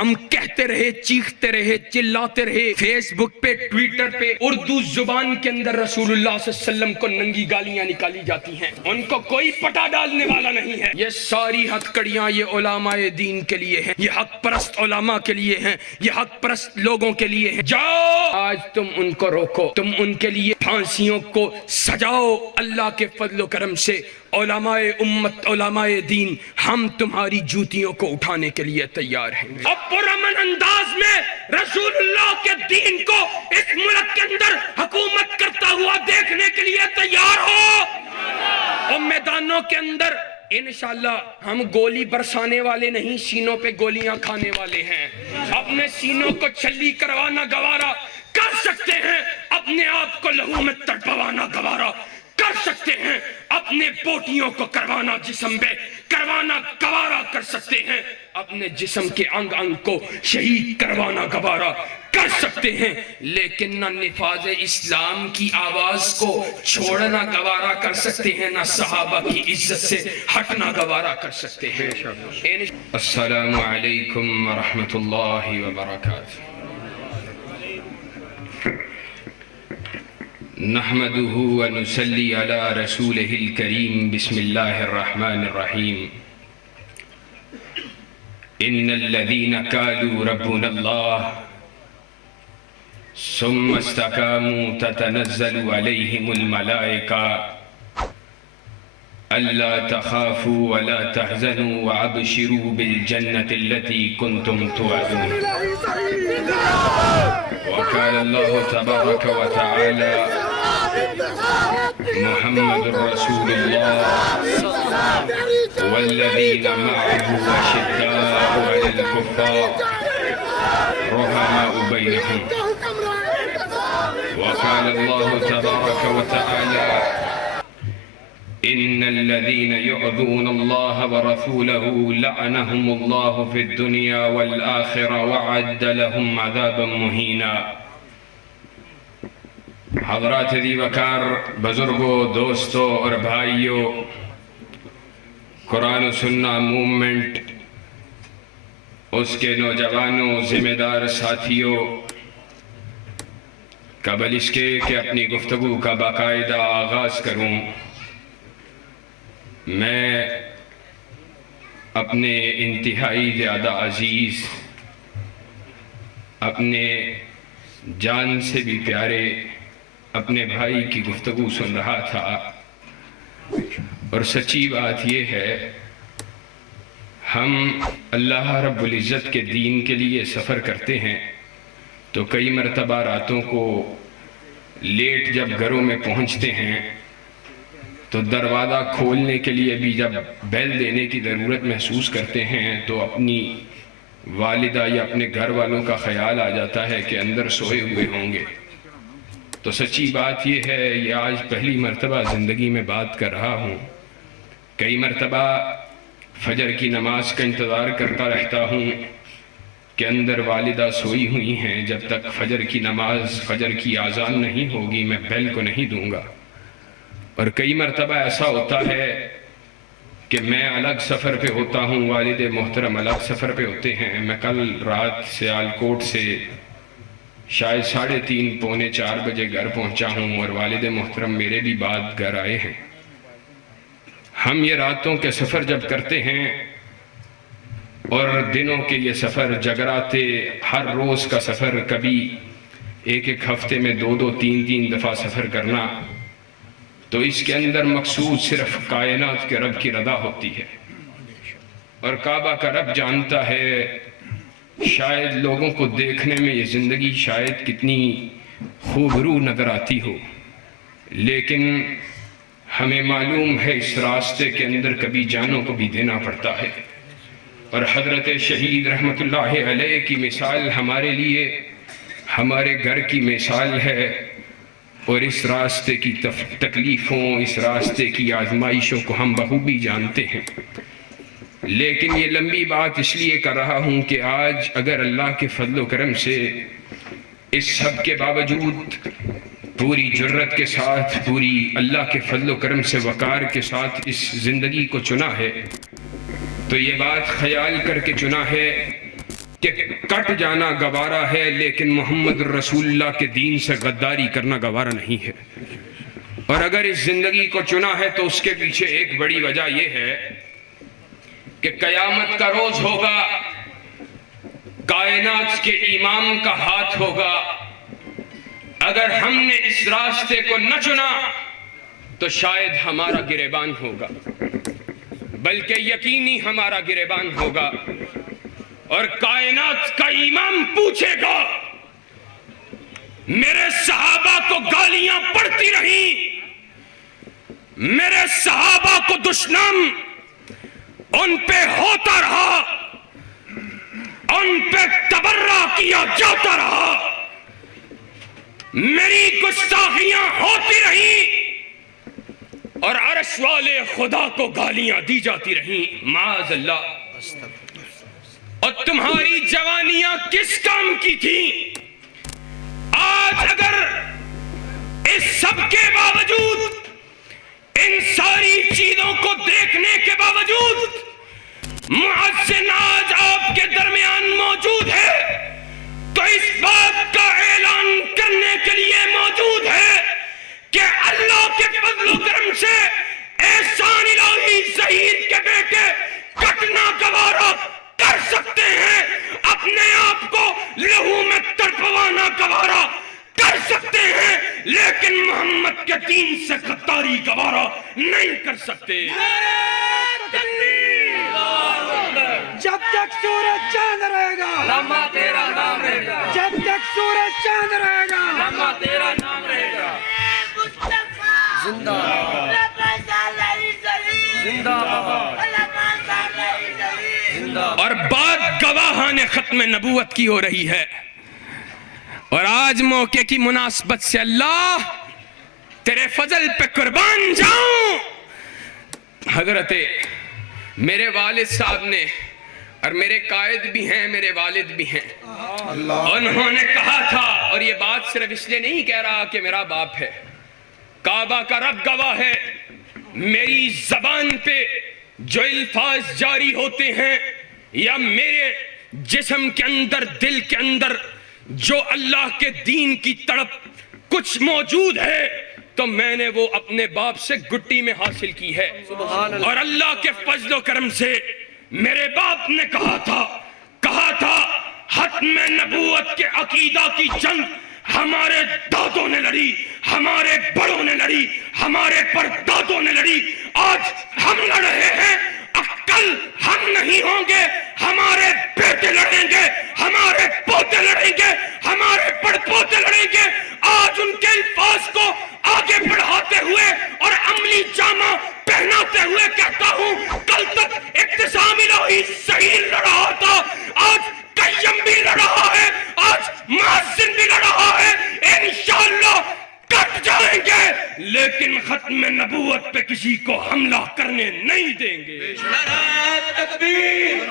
ہم کہتے رہے، چیختے رہے، چلاتے رہے، فیس بک پہ، ٹویٹر پہ اردو زبان کے اندر رسول اللہ صلی اللہ علیہ وسلم کو ننگی گالیاں نکالی جاتی ہیں، ان کو کوئی پٹا ڈالنے والا نہیں ہے۔ یہ ساری ہتھکڑیاں یہ علماء دین کے لیے ہیں، یہ حق پرست علماء کے لیے ہیں، یہ حق پرست لوگوں کے لیے ہیں۔ جاؤ آج تم ان کو روکو، تم ان کے لیے پھانسیوں کو سجاؤ۔ اللہ کے فضل و کرم سے علماء امت، علماء دین، ہم تمہاری جوتیوں کو اٹھانے کے لیے تیار ہیں۔ اب پرامن انداز میں رسول اللہ کے دین کو اس ملک کے اندر حکومت کرتا ہوا دیکھنے کے لیے تیار ہو۔ اور میدانوں کے اندر انشاءاللہ ہم گولی برسانے والے نہیں، سینوں پہ گولیاں کھانے والے ہیں۔ اپنے سینوں کو چھلی کروانا گوارا کر سکتے ہیں، اپنے آپ کو لہو میں تڑپوانا گوارا کر سکتے ہیں، اپنے بوٹیوں کو کروانا جسم پہ کروانا گوارا کر سکتے ہیں، اپنے جسم کے انگ انگ کو شہید کروانا گوارا کر سکتے ہیں، لیکن نہ نفاذ اسلام کی آواز کو چھوڑنا گوارا کر سکتے ہیں، نہ صحابہ کی عزت سے ہٹنا گوارا کر سکتے ہیں۔ السلام علیکم ورحمۃ اللہ وبرکاتہ۔ نحمده ونصلي على رسوله الكريم بسم الله الرحمن الرحيم إن الذين قالوا ربنا الله ثم استقاموا تتنزل عليهم الملائكة ألا تخافوا ولا تحزنوا وأبشروا بالجنة التي كنتم توعدون وقال الله تبارك وتعالى محمد رسول الله والذين معه أشداء على الكفار رحماء بينهم وقال الله تبارك وتعالى إن الذين يؤذون الله ورسوله لعنهم الله في الدنيا والآخرة وأعد لهم عذابا مهينا۔ حضرات ذی وقار، بزرگوں، دوستوں اور بھائیوں، قرآن و سنہ موومنٹ، اس کے نوجوانوں، ذمہ دار ساتھیوں، قبل اس کے کہ اپنی گفتگو کا باقاعدہ آغاز کروں، میں اپنے انتہائی زیادہ عزیز، اپنے جان سے بھی پیارے اپنے بھائی کی گفتگو سن رہا تھا، اور سچی بات یہ ہے ہم اللہ رب العزت کے دین کے لیے سفر کرتے ہیں تو کئی مرتبہ راتوں کو لیٹ جب گھروں میں پہنچتے ہیں تو دروازہ کھولنے کے لیے بھی جب بیل دینے کی ضرورت محسوس کرتے ہیں تو اپنی والدہ یا اپنے گھر والوں کا خیال آ جاتا ہے کہ اندر سوئے ہوئے ہوں گے۔ تو سچی بات یہ ہے، یہ آج پہلی مرتبہ زندگی میں بات کر رہا ہوں، کئی مرتبہ فجر کی نماز کا انتظار کرتا رہتا ہوں کہ اندر والدہ سوئی ہوئی ہیں، جب تک فجر کی نماز، فجر کی اذان نہیں ہوگی میں بیل کو نہیں دوں گا۔ اور کئی مرتبہ ایسا ہوتا ہے کہ میں الگ سفر پہ ہوتا ہوں، والد محترم الگ سفر پہ ہوتے ہیں۔ میں کل رات سیالکوٹ سے شاید 3:30 پونے 4 بجے گھر پہنچا ہوں، اور والد محترم میرے بھی بعد گھر آئے ہیں۔ ہم یہ راتوں کے سفر جب کرتے ہیں اور دنوں کے یہ سفر، جگراتے، ہر روز کا سفر، کبھی ایک ہفتے میں 2 3 دفعہ سفر کرنا، تو اس کے اندر مقصود صرف کائنات کے رب کی رضا ہوتی ہے، اور کعبہ کا رب جانتا ہے شاید لوگوں کو دیکھنے میں یہ زندگی شاید کتنی خوبرو نظر آتی ہو، لیکن ہمیں معلوم ہے اس راستے کے اندر کبھی جانوں کو بھی دینا پڑتا ہے۔ اور حضرت شہید رحمت اللہ علیہ کی مثال ہمارے لیے ہمارے گھر کی مثال ہے، اور اس راستے کی تکلیفوں، اس راستے کی آزمائشوں کو ہم بخوبی جانتے ہیں۔ لیکن یہ لمبی بات اس لیے کر رہا ہوں کہ آج اگر اللہ کے فضل و کرم سے اس سب کے باوجود پوری جرت کے ساتھ، پوری اللہ کے فضل و کرم سے وقار کے ساتھ اس زندگی کو چنا ہے، تو یہ بات خیال کر کے چنا ہے کہ کٹ جانا گوارا ہے لیکن محمد رسول اللہ کے دین سے غداری کرنا گوارا نہیں ہے. اور اگر اس زندگی کو چنا ہے تو اس کے پیچھے ایک بڑی وجہ یہ ہے کہ قیامت کا روز ہوگا, کائنات کے امام کا ہاتھ ہوگا. اگر ہم نے اس راستے کو نہ چنا تو شاید ہمارا گریبان ہوگا, بلکہ یقینی ہمارا گریبان ہوگا. اور کائنات کا امام پوچھے گا, میرے صحابہ کو گالیاں پڑتی رہیں, میرے صحابہ کو دشنام ان پہ ہوتا رہا, ان پہ تبرہ کیا جاتا رہا, میری گستاخیاں ہوتی رہیں اور عرش والے خدا کو گالیاں دی جاتی رہیں, معاذ اللہ. اور تمہاری جوانیاں کس کام کی تھیں؟ آج اگر اس سب کے باوجود, ان ساری چیزوں کو دیکھنے کے باوجود محسن آج آپ کے درمیان موجود ہے تو اس بات کا اعلان کرنے کے لیے موجود ہے کہ اللہ کے فضل و کرم سے احسان الہی ظہیر کے بیٹے کٹنا گوارا کر سکتے ہیں, اپنے آپ کو لہو میں تڑپوانا گوارا کر سکتے ہیں, لیکن محمد کے دین سے غداری گوارا نہیں کر سکتے. جب تک سورج چاند رہے گا لمبا تیرا نام رہے گا, جب تک سورج چاند رہے گا لمبا تیرا نام رہے گا. زندہ زندہ اور بات گواہان ختم نبوت کی ہو رہی ہے. اور آج موقع کی مناسبت سے اللہ تیرے فضل پہ قربان جاؤں, حضرت میرے والد صاحب نے, اور میرے قائد بھی ہیں, میرے والد بھی ہیں, انہوں نے کہا تھا, اور یہ بات صرف اس لیے نہیں کہہ رہا کہ میرا باپ ہے, کعبہ کا رب گواہ ہے, میری زبان پہ جو الفاظ جاری ہوتے ہیں یا میرے جسم کے اندر, دل کے اندر جو اللہ کے دین کی تڑپ کچھ موجود ہے تو میں نے وہ اپنے باپ سے گٹی میں حاصل کی ہے. اور اللہ کے فضل و کرم سے میرے باپ نے کہا تھا ختم نبوت کے عقیدہ کی جنگ ہمارے دادوں نے لڑی, ہمارے بڑوں نے لڑی, ہمارے پردادوں نے لڑی, آج ہم لڑ رہے ہیں. کل ہم نہیں ہوں گے, ہمارے بیٹے لڑیں گے, ہمارے پوتے لڑیں گے, ہمارے پڑپوتے لڑیں گے. آج ان کے الفاظ کو آگے بڑھاتے ہوئے اور عملی جامہ پہناتے ہوئے کہتا ہوں, کل تک اقتسام الہی ظہیر لڑ رہا تھا, آج قیم بھی لڑ رہا ہے, آج محسن بھی لڑ رہا ہے. انشاءاللہ کٹ جائیں گے لیکن ختم نبوت پہ کسی کو حملہ کرنے نہیں دیں گے. نعرہ تکبیر,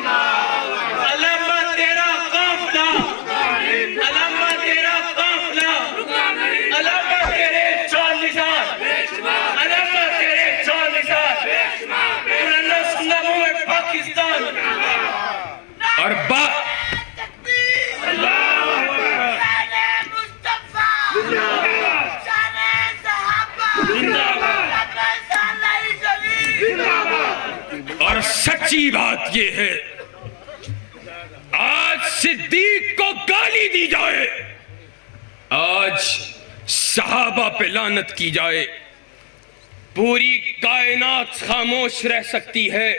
علامہ تیرا قافلہ, علامہ تیرا قافلہ, علامہ تیرے چال نشان, علامہ تیرے چال نشان, مولانا سنہ پاکستان. اور اور سچی بات یہ ہے, آج صدیق کو گالی دی جائے, آج صحابہ پہ لعنت کی جائے, پوری کائنات خاموش رہ سکتی ہے,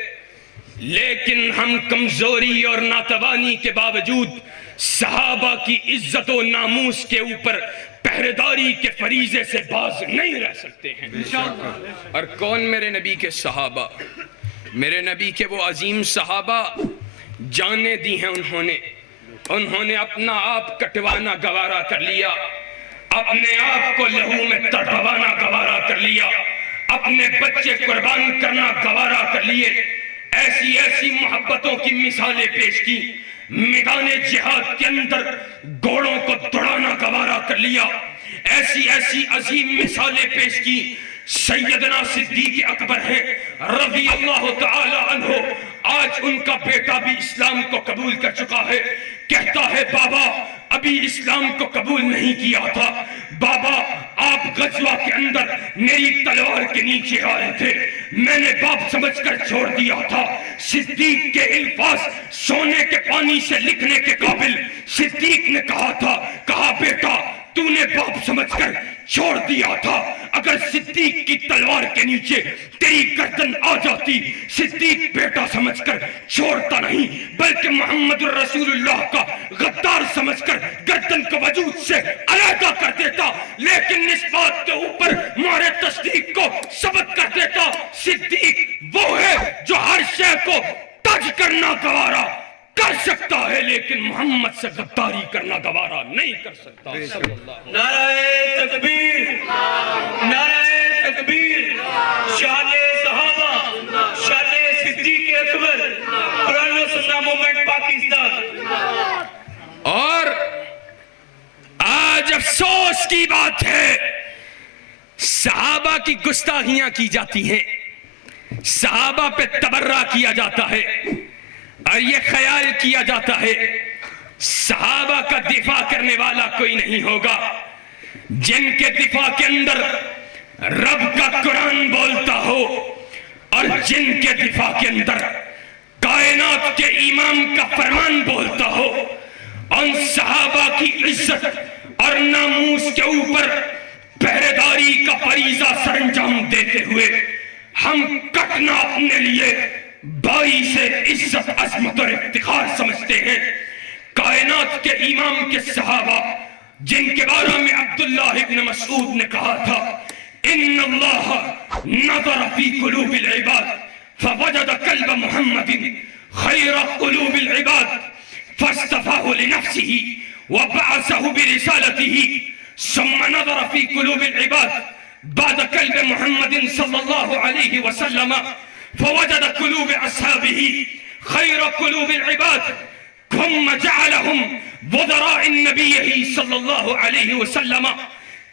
لیکن ہم کمزوری اور ناتوانی کے باوجود صحابہ کی عزت و ناموس کے اوپر پہرےداری کے فریضے سے باز نہیں رہ سکتے ہیں. اور کون میرے نبی کے صحابہ؟ میرے نبی کے وہ عظیم صحابہ جانیں دی ہیں انہوں نے اپنا آپ کٹوانا گوارا کر لیا, اپنے آپ کو لہو میں تڑپوانا گوارا کر لیا, اپنے بچے قربان کرنا گوارا کر لیے, ایسی محبتوں کی مثالیں پیش کی, میدان جہاد کے اندر گھوڑوں کو دوڑانا گوارا کر لیا, ایسی عظیم مثالیں پیش کی. سیدنا صدیق اکبر ہیں رضی اللہ تعالی عنہ, آج ان کا بیٹا بھی اسلام کو قبول کر چکا ہے، کہتا ہے بابا ابھی اسلام کو قبول نہیں کیا تھا، بابا آپ غزوہ کے اندر میری تلوار کے نیچے آئے تھے، میں نے باپ سمجھ کر چھوڑ دیا تھا۔ صدیق کے الفاظ سونے کے پانی سے لکھنے کے قابل۔ صدیق نے کہا تھا، کہا بیٹا تو نے باپ سمجھ کر چھوڑ دیا تھا، اگر صدیق کی تلوار کے نیچے تیری گردن آ جاتی، صدیق بیٹا سمجھ کر چھوڑتا نہیں بلکہ محمد رسول اللہ کا غدار سمجھ کر گردن کو وجود سے علیحدہ کر دیتا، لیکن اس بات کے اوپر مہر تصدیق کو ثبت کر دیتا، صدیق وہ ہے جو ہر شے کو تج کرنا گوارا کر سکتا ہے لیکن محمد سے غداری کرنا گوارا نہیں کر سکتا۔ نعرہ تکبیر، نعرہ تکبیر، شان صحابہ، شان صدیق اکبر، قرآن و سنہ مومنٹ پاکستان۔ اور آج افسوس کی بات ہے، صحابہ کی گستاخیاں کی جاتی ہیں، صحابہ پہ تبرہ کیا جاتا ہے، اور یہ خیال کیا جاتا ہے صحابہ کا دفاع کرنے والا کوئی نہیں ہوگا۔ جن کے دفاع کے اندر رب کا قرآن بولتا ہو اور جن کے دفاع کے اندر کائنات کے امام کا فرمان بولتا ہو، ان صحابہ کی عزت اور ناموس کے اوپر پہرے داری کا فریضہ سر انجام دیتے ہوئے ہم کٹنا اپنے لیے باعث عزت عظمت اور افتخار سمجھتے ہیں۔ کائنات کے امام کے صحابہ جن کے بارے میں عبداللہ ابن مسعود نے کہا تھا، ان اللہ نظر فی قلوب العباد فوجد قلب محمد خیر قلوب العباد فاصطفاه لنفسه وبعثه برسالته ثم نظر في قلوب العباد بعد قلب محمد صلى الله عليه وسلم فوجد قلوب أصحابه خير قلوب العباد ثم جعلهم وزراء النبي صلى الله عليه وسلم۔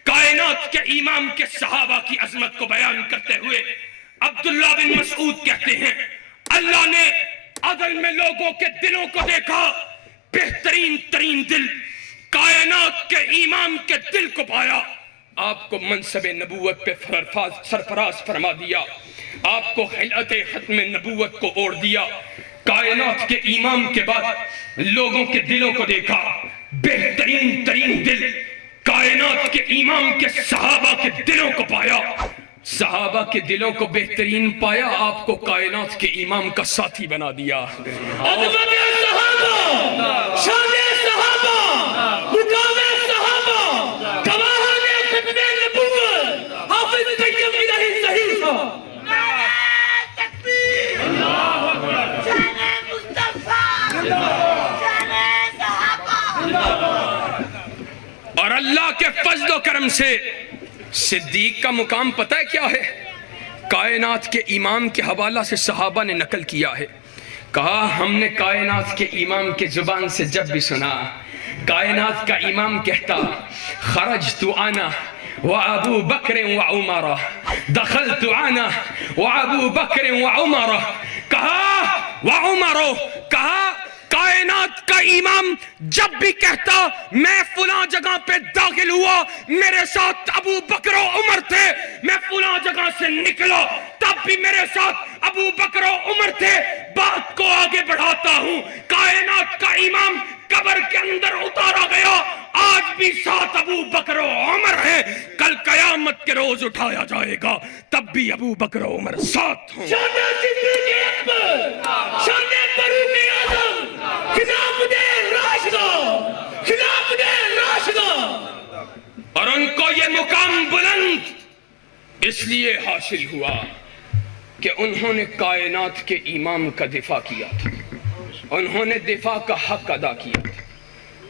کائنات کے امام کے صحابہ کی عظمت کو بیان کرتے ہوئے عبداللہ بن مسعود کہتے ہیں، اللہ نے عدل میں لوگوں کے دلوں کو دیکھا، بہترین ترین دل کائنات کے امام کے دل کو پایا، آپ کو منصب نبوت پہ سرفراز فرما دیا، آپ کو خلعت ختم نبوت کو اوڑھ دیا۔ کائنات کے امام کے بعد لوگوں کے دلوں کو دیکھا، بہترین ترین دل کائنات کے امام کے صحابہ کے دلوں کو پایا، صحابہ کے دلوں کو بہترین پایا، آپ کو کائنات کے امام کا ساتھی بنا دیا۔ عظمت صحابہ، شان صحابہ، مقام صحابہ، گواہان ختم نبوت، حافظ طیب الہی صحیح صاحب۔ اور اللہ کے فضل و کرم سے صدیق کا مقام پتہ ہے کیا ہے؟ کائنات کے امام کے حوالہ سے صحابہ نے نقل کیا ہے، کہا ہم نے کائنات کے امام کے زبان سے جب بھی سنا، کائنات کا امام کہتا خرجت انا وابو بکر وعمر دخلت انا وابو بکر وعمر، کہا وعمر، کہا کائنات کا امام جب بھی کہتا میں فلاں جگہ پہ داخل ہوا، میرے ساتھ ابو بکر و عمر تھے، میں فلاں جگہ سے نکلا تب بھی میرے ساتھ ابو بکر و عمر تھے، بات کو آگے بڑھاتا ہوں، کائنات کا امام قبر کے اندر اتارا گیا، آج بھی ساتھ ابو بکر و عمر ہے، کل قیامت کے روز اٹھایا جائے گا تب بھی ابو بکر و عمر ساتھ ہوں۔ شان صدیق اکبر، شان فاروق اعظم، خلافت راشدہ، خلافت راشدہ۔ اور ان کو یہ مقام بلند اس لیے حاصل ہوا کہ انہوں نے کائنات کے امام کا دفاع کیا تھا، انہوں نے دفاع کا حق ادا کیا تھا،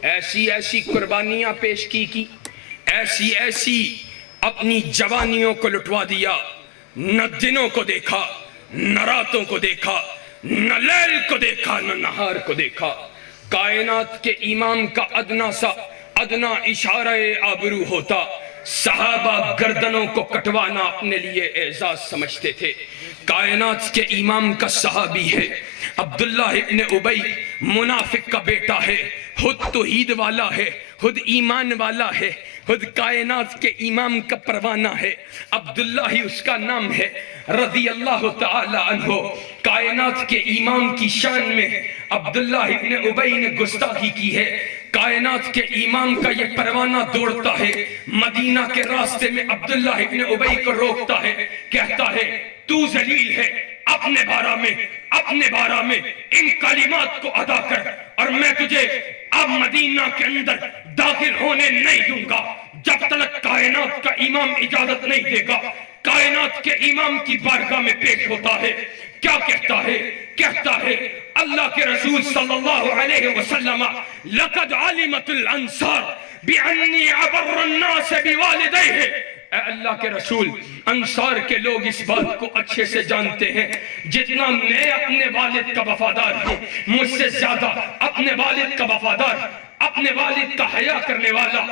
ایسی ایسی قربانیاں پیش کی، ایسی ایسی اپنی جوانیوں کو لٹوا دیا، نہ دنوں کو دیکھا، نہ راتوں کو دیکھا، نہ لیل کو دیکھا، نہ نہار کو دیکھا۔ کائنات کے امام کا ادنا اشارہ آبرو ہوتا، صحابہ گردنوں کو کٹوانا اپنے لیے اعزاز سمجھتے تھے۔ کائنات کے امام کا صحابی ہے عبداللہ ابن ابی، منافق کا بیٹا ہے، خود توحید والا ہے، خود ایمان والا ہے، خود کائنات کے امام کا پروانہ ہے، عبداللہ ہی اس کا نام ہے رضی اللہ تعالی عنہ۔ کائنات کے امام کی شان میں عبداللہ ابن ابی نے گستاخی کی ہے۔ کائنات کے امام کا یہ پروانہ دوڑتا ہے، مدینہ کے راستے میں عبداللہ ابن ابی کو روکتا ہے، کہتا ہے تو ذلیل ہے، اپنے بارہ میں ان کلمات کو ادا کر، اور میں تجھے اب مدینہ کے اندر داخل ہونے نہیں دوں گا جب تک کائنات کا امام اجازت نہیں دے گا۔ کائنات کے امام کی بارگاہ میں پیش ہوتا ہے، کیا کہتا ہے اللہ کے رسول صلی اللہ علیہ وسلم، لقد علمت الانصار بانی ابر الناس بوالدیہ۔ اے اللہ کے رسول، انصار کے لوگ اس بات کو اچھے سے جانتے ہیں، جتنا میں اپنے والد کا وفادار ہوں، مجھ سے زیادہ اپنے والد کا وفادار، اپنے والد کا حیا کرنے والا،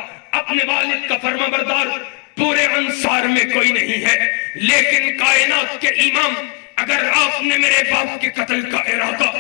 اپنے والد کا فرمانبردار پورے انصار میں کوئی نہیں ہے۔ لیکن کائنات کے امام، اگر آپ نے میرے باپ کے قتل کا ارادہ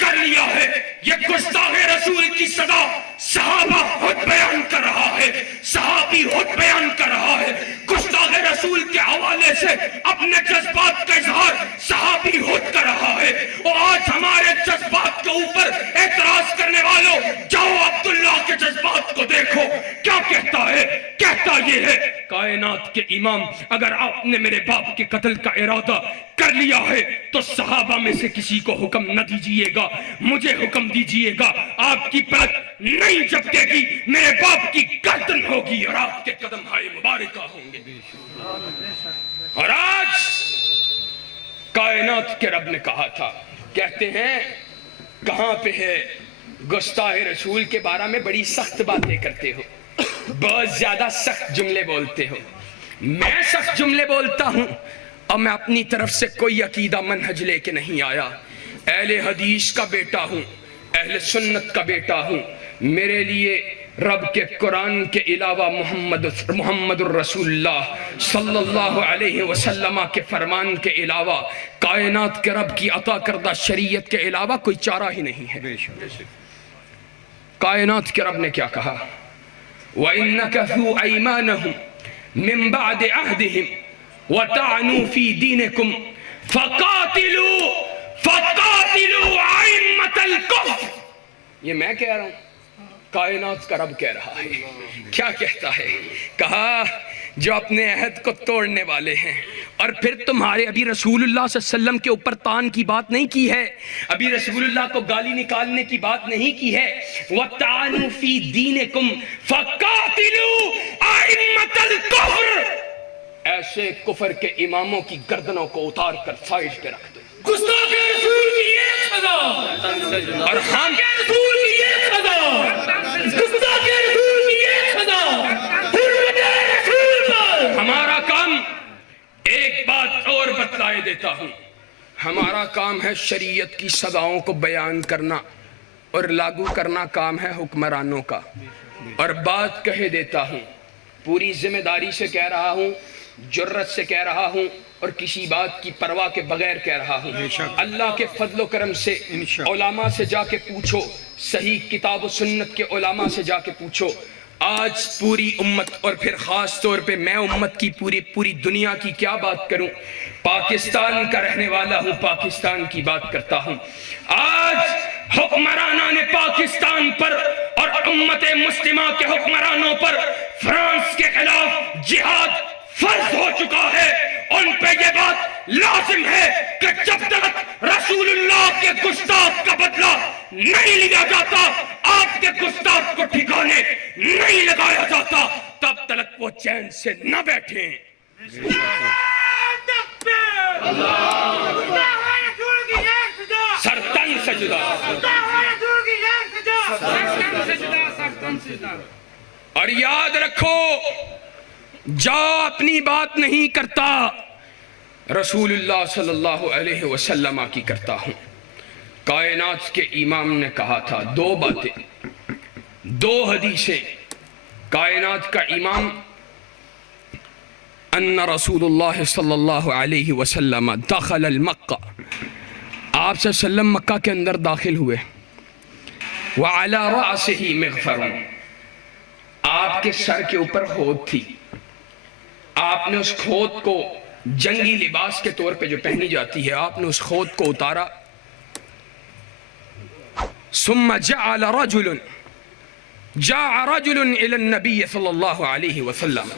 کر لیا ہے، یہ گستاخ رسول کی سزا صحابہ خود بیان کر رہا ہے، صحابی خود بیان کر رہا ہے، گستاخ رسول کے حوالے سے اپنے جذبات کا اظہار صحابی خود کر رہا ہے۔ اور آج ہمارے جذبات کے اوپر اعتراض کرنے والوں، جاؤ عبداللہ کے جذبات کو دیکھو، کیا کہتا ہے؟ کہتا یہ ہے کائنات کے امام، اگر آپ نے میرے باپ کے قتل کا ارادہ کر لیا ہے تو صحابہ میں سے کسی کو حکم نہ دیجئے گا، مجھے حکم دیجئے گا، آپ کی پلک نہیں جھپکے گی، میرے باپ کی گردن ہوگی اور آپ کے قدم ہائے مبارکہ ہوں گے۔ اور آج کائنات کے رب نے کہا تھا، کہتے ہیں کہاں پہ ہے گستاخ رسول کے بارے میں بڑی سخت باتیں کرتے ہو، بہت زیادہ سخت جملے بولتے ہو۔ میں سخت جملے بولتا ہوں اور میں اپنی طرف سے کوئی عقیدہ منہج لے کے نہیں آیا، اہل حدیث کا بیٹا ہوں، اہل سنت کا بیٹا ہوں۔ میرے لیے رب کے قرآن کے علاوہ محمد الرسول اللہ صلی اللہ علیہ وسلم کے فرمان کے علاوہ، کائنات کے رب کی عطا کردہ شریعت کے علاوہ کوئی چارہ ہی نہیں ہے۔ کائنات کے رب نے کیا کہا؟ وَإِن نَكَثُوا أَيْمَانَهُمْ مِن بَعْدِ عَهْدِهِمْ وَطَعَنُوا فِي دِينِكُمْ فَقَاتِلُوا أَئِمَّةَ الْكُفْرِ۔ یہ میں کہہ رہا ہوں، کائنات کا رب کہہ رہا ہے۔ کیا کہتا ہے؟ کہا جو اپنے عہد کو توڑنے والے ہیں، اور پھر تمہارے ابھی رسول اللہ صلی اللہ علیہ وسلم کے اوپر تان کی بات نہیں کی ہے، ابھی رسول اللہ کو گالی نکالنے کی بات نہیں کی ہے۔ وَطَعَنُوا فِي دِينِكُمْ فَقَاتِلُوا أَئِمَّةَ الْكُفْرِ۔ ایسے کفر کے اماموں کی گردنوں کو اتار کر سائڈ پہ رکھ دو۔ گستاخ رسول کی یہ سزا، اور ہم رسول کی یہ سزا، گستاخ رسول کی یہ سزا، حرمت رسول پر۔ ہمارا کام، ایک بات اور بتلائے دیتا ہوں، ہمارا کام ہے شریعت کی سزاؤں کو بیان کرنا اور لاگو کرنا کام ہے حکمرانوں کا۔ اور بات کہہ دیتا ہوں، پوری ذمہ داری سے کہہ رہا ہوں، جرت سے کہہ رہا ہوں، اور کسی بات کی پرواہ کے بغیر کہہ رہا ہوں، اللہ کے فضل و کرم سے علماء سے جا کے پوچھو، صحیح کتاب و سنت کے علماء سے جا کے پوچھو۔ آج پوری امت، اور پھر خاص طور پہ میں امت کی پوری دنیا کی کیا بات کروں، پاکستان کا رہنے والا ہوں، پاکستان کی بات کرتا ہوں۔ آج حکمرانان پاکستان پر اور امت مسلمہ کے حکمرانوں پر فرانس کے خلاف جہاد فرض ہو چکا ہے۔ ان پہ یہ بات لازم ہے کہ جب تک رسول اللہ کے گستاخ کا بدلہ نہیں لیا جاتا، آپ کے گستاخ کو ٹھکانے نہیں لگایا جاتا، تب تک وہ چین سے نہ بیٹھیں۔ سرتن سجدہ، اور یاد رکھو، جا اپنی بات نہیں کرتا، رسول اللہ صلی اللہ علیہ وسلم کی کرتا ہوں۔ کائنات کے امام نے کہا تھا دو باتیں، دو حدیثیں۔ کائنات کا امام ان رسول اللہ صلی اللہ علیہ وسلم دخل المکہ، آپ صلی اللہ علیہ وسلم مکہ کے اندر داخل ہوئے، وعلی رأسہ مغفر، آپ کے سر کے اوپر خود تھی، آپ نے اس خود کو جنگی لباس کے طور پہ جو پہنی جاتی ہے، آپ نے اس خود کو اتارا، ثم جاء رجل الى النبی صلی اللہ علیہ وسلم،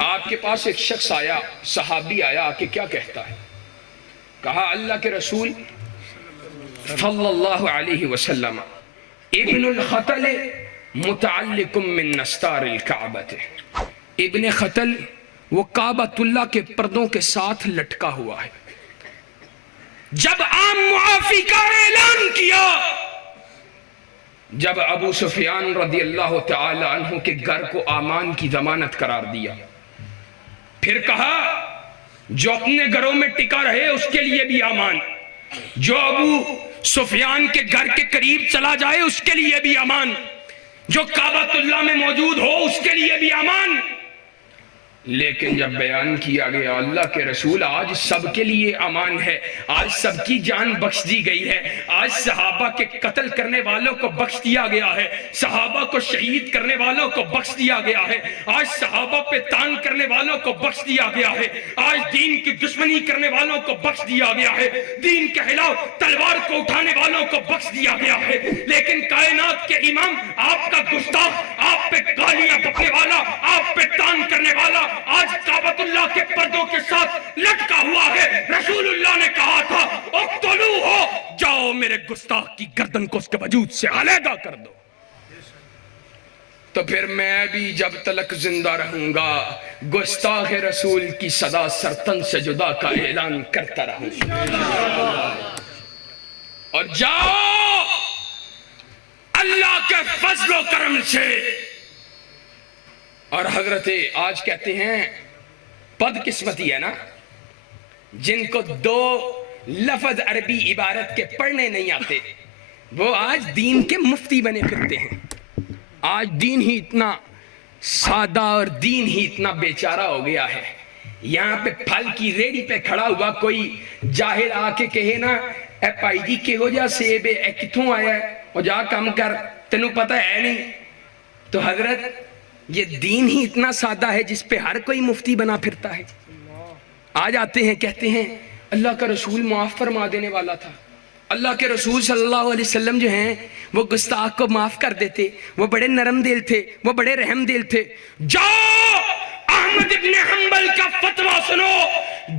آپ کے پاس ایک شخص آیا، صحابی آیا کہ کیا کہتا ہے؟ کہا اللہ کے رسول صلی اللہ علیہ وسلم ابن الخطل متعلق من نستار الکعبۃ، ابن خطل وہ کعبۃ اللہ کے پردوں کے ساتھ لٹکا ہوا ہے۔ جب عام معافی کا اعلان کیا، جب ابو سفیان رضی اللہ تعالی عنہ کے گھر کو امان کی ضمانت قرار دیا، پھر کہا جو اپنے گھروں میں ٹکا رہے اس کے لیے بھی امان، جو ابو سفیان کے گھر کے قریب چلا جائے اس کے لیے بھی امان، جو کعبۃ اللہ میں موجود ہو اس کے لیے بھی امان۔ لیکن جب بیان کیا گیا اللہ کے رسول آج سب کے لیے امان ہے، آج سب کی جان بخش دی گئی ہے، آج صحابہ کے قتل کرنے والوں کو بخش دیا گیا ہے، صحابہ کو شہید کرنے والوں کو بخش دیا گیا ہے، آج صحابہ پہ تان کرنے والوں کو بخش دیا گیا ہے، آج دین کی دشمنی کرنے والوں کو بخش دیا گیا ہے، دین کے خلاف تلوار کو اٹھانے والوں کو بخش دیا گیا ہے، لیکن کائنات کے امام آپ کا گستاخ، آپ پہ گالیاں بکنے والا، آپ پہ تان کرنے والا آج کعبۃ اللہ کے پردوں کے ساتھ لٹکا ہوا ہے۔ رسول اللہ نے کہا تھا اقتلوہ، جاؤ میرے گستاخ کی گردن کو اس کے وجود سے علیحدہ کر دو۔ تو پھر میں بھی جب تلک زندہ رہوں گا گستاخ رسول کی صدا سرتن سے جدا کا اعلان کرتا رہوں گا۔ اور جاؤ اللہ کے فضل و کرم سے، اور حضرت آج کہتے ہیں بد قسمتی ہے نا جن کو دو لفظ عربی عبارت کے پڑھنے نہیں آتے، وہ آج دین کے مفتی بنے پھرتے ہیں۔ آج دین ہی اتنا سادہ اور دین ہی اتنا بیچارہ ہو گیا ہے، یہاں پہ پھل کی ریڑھی پہ کھڑا ہوا کوئی جاہل آ کے کہے نا اے پائی جی کہو جا سیب اے کتھوں آیا ہے اور جا کام کر تینوں پتہ ہے نہیں، تو حضرت یہ دین ہی اتنا سادہ ہے جس پہ ہر کوئی مفتی بنا پھرتا ہے۔ آج آتے ہیں کہتے ہیں اللہ کا رسول معاف فرما دینے والا تھا، اللہ کے رسول صلی اللہ علیہ وسلم جو ہیں وہ گستاخ کو معاف کر دیتے، وہ بڑے نرم دل تھے، وہ بڑے رحم دل تھے۔ جاؤ احمد ابن حنبل کا فتویٰ سنو،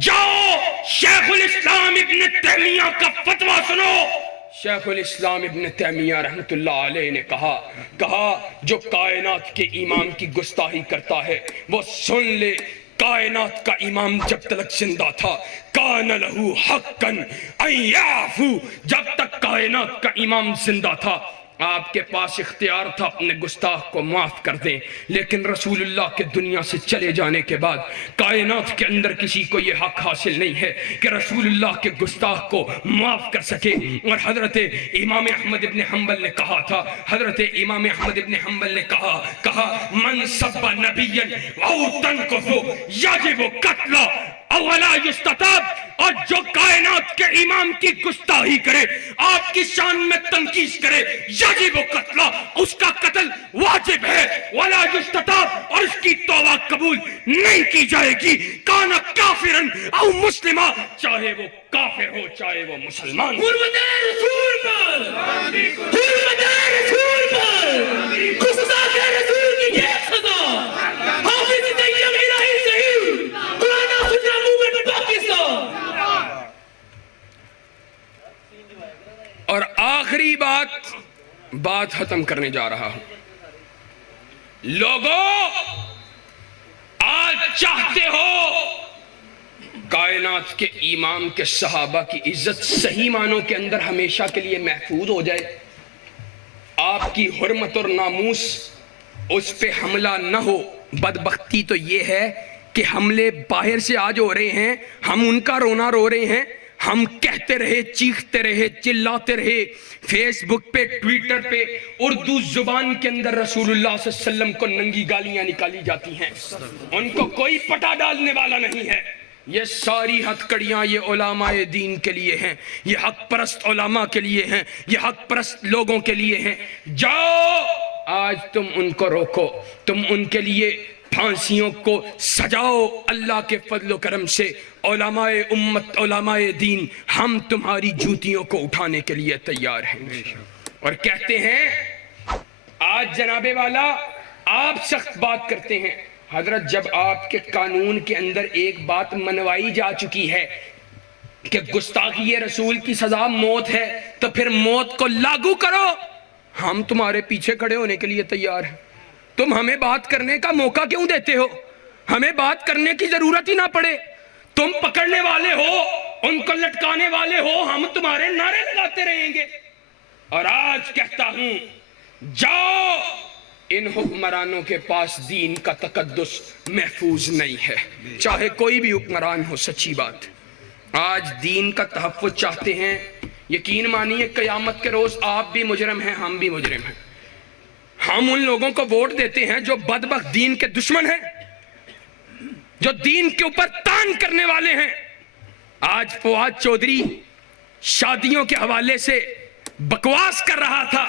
جاؤ شیخ الاسلام ابن تیمیہ کا فتویٰ سنو۔ شیخ الاسلام ابن تیمیہ رحمت اللہ علیہ نے کہا جو کائنات کے امام کی گستاخی کرتا ہے وہ سن لے، کائنات کا امام جب تک زندہ تھا کان لہو حقا ان یعفو، جب تک کائنات کا امام زندہ تھا آپ کے پاس اختیار تھا اپنے گستاخ کو معاف کر دیں، لیکن رسول اللہ کے دنیا سے چلے جانے کے بعد کائنات کے اندر کسی کو یہ حق حاصل نہیں ہے کہ رسول اللہ کے گستاخ کو معاف کر سکے۔ اور حضرت امام احمد ابن حنبل نے کہا تھا، حضرت امام احمد ابن حنبل نے کہا من سب نبیا او تنکث یجب قتل اولا یستتاب، اور جو کائنات کے امام کی گستاخی کرے، آپ کی شان میں تنقیص کرے، یجب قتل، اس کا قتل واجب ہے، ولا یستتاب، اور اس کی توبہ قبول نہیں کی جائے گی، کانا کافرن او مسلمہ، چاہے وہ کافر ہو چاہے وہ مسلمان ہو۔ حرمت رسول پر، حرمت رسول پر، گستاخ رسول کی یہ سزا، حافظ طیب الہی صحیح قرآن و سنہ موومنٹ پاکستان۔ اور آخری بات ختم کرنے جا رہا ہوں، لوگوں آج چاہتے ہو کائنات کے امام کے صحابہ کی عزت صحیح معنوں کے اندر ہمیشہ کے لیے محفوظ ہو جائے، آپ کی حرمت اور ناموس اس پہ حملہ نہ ہو۔ بدبختی تو یہ ہے کہ حملے باہر سے آج ہو رہے ہیں، ہم ان کا رونا رو رہے ہیں، ہم کہتے رہے، چیختے رہے، چلاتے رہے، فیس بک پہ، ٹویٹر پہ اردو زبان کے اندر رسول اللہ صلی اللہ علیہ وسلم کو ننگی گالیاں نکالی جاتی ہیں، ان کو کوئی پٹا ڈالنے والا نہیں ہے۔ یہ ساری ہتھکڑیاں یہ علماء دین کے لیے ہیں، یہ حق پرست علماء کے لیے ہیں، یہ حق پرست لوگوں کے لیے ہیں۔ جاؤ آج تم ان کو روکو، تم ان کے لیے پھانسیوں کو سجاؤ۔ اللہ کے فضل و کرم سے علماء امت، علماء دین، ہم تمہاری جوتیوں کو اٹھانے کے لیے تیار ہیں۔ اور کہتے ہیں آج جناب والا آپ سخت بات کرتے ہیں۔ حضرت جب آپ کے قانون کے اندر ایک بات منوائی جا چکی ہے کہ گستاخی رسول کی سزا موت ہے، تو پھر موت کو لاگو کرو۔ ہم تمہارے پیچھے کھڑے ہونے کے لیے تیار ہیں۔ تم ہمیں بات کرنے کا موقع کیوں دیتے ہو؟ ہمیں بات کرنے کی ضرورت ہی نہ پڑے۔ تم پکڑنے والے ہو، ان کو لٹکانے والے ہو، ہم تمہارے نعرے لگاتے رہیں گے۔ اور آج کہتا ہوں جاؤ، ان حکمرانوں کے پاس دین کا تقدس محفوظ نہیں ہے، چاہے کوئی بھی حکمران ہو۔ سچی بات، آج دین کا تحفظ چاہتے ہیں، یقین مانیے قیامت کے روز آپ بھی مجرم ہیں، ہم بھی مجرم ہیں۔ ہم ان لوگوں کو ووٹ دیتے ہیں جو بدبخت دین کے دشمن ہیں، جو دین کے اوپر تان کرنے والے ہیں۔ آج فواد چودھری شادیوں کے حوالے سے بکواس کر رہا تھا،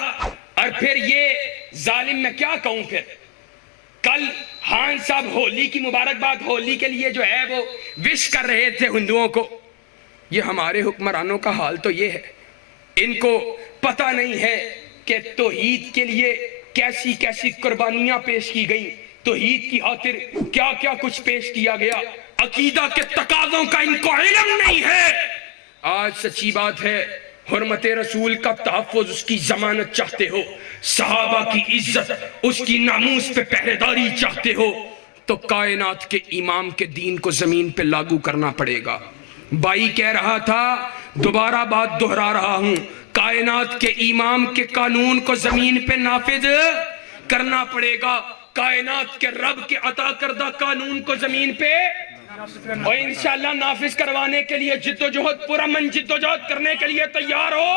اور پھر یہ ظالم، میں کیا کہوں، پھر کل خان صاحب ہولی کی مبارکباد، ہولی کے لیے جو ہے وہ وش کر رہے تھے ہندوؤں کو۔ یہ ہمارے حکمرانوں کا حال تو یہ ہے، ان کو پتہ نہیں ہے کہ توحید کے لیے کیسی کیسی قربانیاں پیش کی گئیں، توحید کی خاطر کیا کیا کچھ پیش کیا گیا، عقیدہ کے تقاضوں کا ان کو علم نہیں ہے۔ آج سچی بات ہے، حرمت رسول کا تحفظ، اس کی ضمانت چاہتے ہو، صحابہ کی عزت، اس کی ناموس پہ پہرے داری چاہتے ہو، تو کائنات کے امام کے دین کو زمین پہ لاگو کرنا پڑے گا۔ بھائی کہہ رہا تھا، دوبارہ بات دہرا رہا ہوں، کائنات کے امام کے قانون کو زمین پہ نافذ کرنا پڑے گا۔ کائنات کے رب کے عطا کردہ قانون کو زمین پہ اور انشاءاللہ نافذ کروانے کے لیے جدوجہد، پرامن جدوجہد کرنے کے لیے تیار ہو،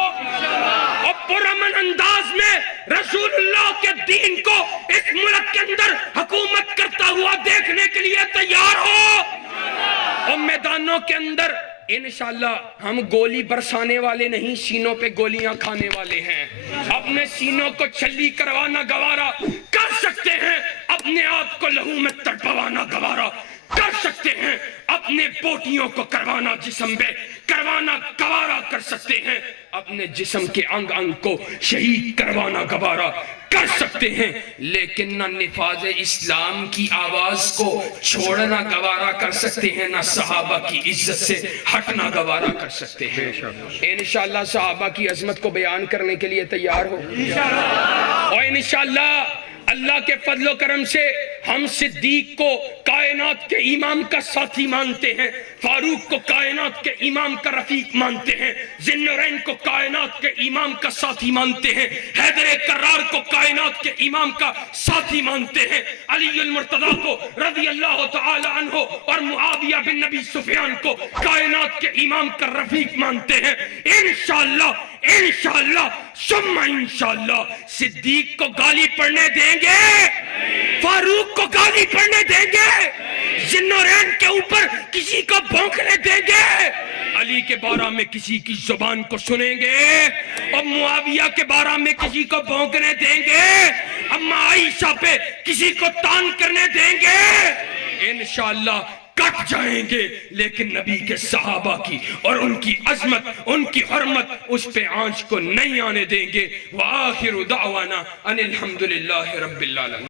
اور پرامن انداز میں رسول اللہ کے دین کو اس ملک کے اندر حکومت کرتا ہوا دیکھنے کے لیے تیار ہو۔ اور میدانوں کے اندر انشاءاللہ ہم گولی برسانے والے نہیں، سینوں پہ گولیاں کھانے والے ہیں۔ اپنے سینوں کو چھلی کروانا گوارا کر سکتے ہیں، اپنے آپ کو لہو میں تڑپوانا گوارا کر سکتے ہیں، اپنے بوٹیوں کو کروانا جسم پہ کروانا گوارا کر سکتے ہیں، اپنے جسم کے انگ انگ کو شہید کروانا گوارا کر سکتے ہیں، لیکن نہ نفاذ اسلام کی آواز کو چھوڑنا گوارا کر سکتے ہیں، نہ صحابہ کی عزت سے ہٹنا گوارا کر سکتے ہیں۔ انشاءاللہ صحابہ کی عظمت کو بیان کرنے کے لیے تیار ہو، اور انشاءاللہ اللہ کے فضل و کرم سے ہم صدیق کو کائنات کے امام کا ساتھی مانتے ہیں، فاروق کو کائنات کے امام کا رفیق مانتے ہیں، ذی النورین کو کائنات کے امام کا ساتھی مانتے ہیں، حیدر کرار کو کائنات کے امام کا ساتھی مانتے ہیں، علی المرتضیٰ کو رضی اللہ تعالی عنہ اور معاویہ بن نبی سفیان کو کائنات کے امام کا رفیق مانتے ہیں۔ انشاءاللہ انشاءاللہ ثم انشاءاللہ صدیق کو گالی پڑھنے دیں گے، فاروق کو گالی پڑھنے دیں گے، ذی النورین کے اوپر کسی کو بھونکنے دیں گے، علی کے بارے میں کسی کی زبان کو سنیں گے، اور معاویہ کے بارے میں کسی کو بھونکنے دیں گے، اما عائشہ پہ کسی کو تان کرنے دیں گے، انشاءاللہ کٹ جائیں گے، لیکن نبی کے صحابہ کی اور ان کی عظمت، ان کی حرمت، اس پہ آنچ کو نہیں آنے دیں گے۔ وآخر دعوانا ان الحمدللہ رب العالمین۔